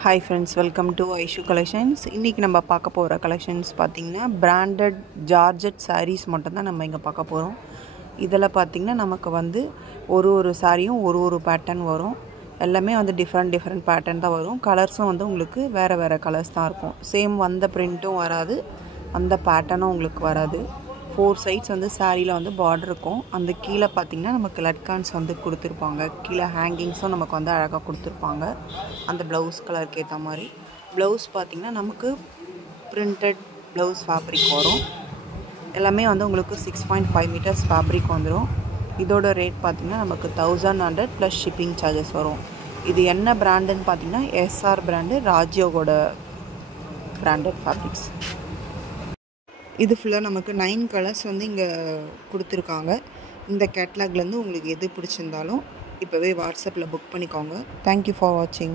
Hi friends, welcome to Aishu Collections. இன்னைக்கு நம்ம பார்க்க போற collections பாத்தீங்கன்னா branded Georgette sarees மட்டும் தான் நம்ம இங்க பார்க்க போறோம். இதல பாத்தீங்கன்னா நமக்கு வந்து ஒரு சாரியும் ஒரு பேட்டர்ன் வரும். எல்லாமே வந்து different பேட்டர்ன் தான் வரும். கலர்ஸும் வந்து உங்களுக்கு வேற கலர்ஸ் தான் இருக்கும். சேம் வந்த பிரிண்டும் வராது. அந்த பேட்டர்னும் உங்களுக்கு வராது. 4 sides வந்து சாரில வந்து border இருக்கும். அந்த கீழ பாத்தீங்கன்னா நமக்கு லட்கான்ஸ் வந்து கொடுத்திருப்பாங்க. கீழ ஹேங்கிங்ஸும் நமக்கு வந்து அழகா கொடுத்திருப்பாங்க. அந்த ப்ளவுஸ் கலருக்கு ஏத்த மாதிரி. ப்ளவுஸ் பாத்தீங்கன்னா நமக்கு printed ப்ளவுஸ் ஃபேப்ரிக் வரும். எல்லாமே வந்து உங்களுக்கு 6.5 மீட்டர்ஸ் ஃபேப்ரிக் வந்துரும். இதோட ரேட் பாத்தீங்கன்னா நமக்கு 1100 plus shipping charges வரும். இது என்ன பிராண்ட்னு பாத்தீங்கன்னா SR பிராண்ட் ராஜ்யோகோட branded fabrics. இது ஃபுல்லா நமக்கு 9 கலர்ஸ் வந்து இங்க கொடுத்திருக்காங்க. இந்த கேட்டலாக்ல இருந்து உங்களுக்கு எது பிடிச்சிருந்தாலும் இப்பவே வாட்ஸ்அப்ல புக் பண்ணிக்கோங்க. Thank you for watching.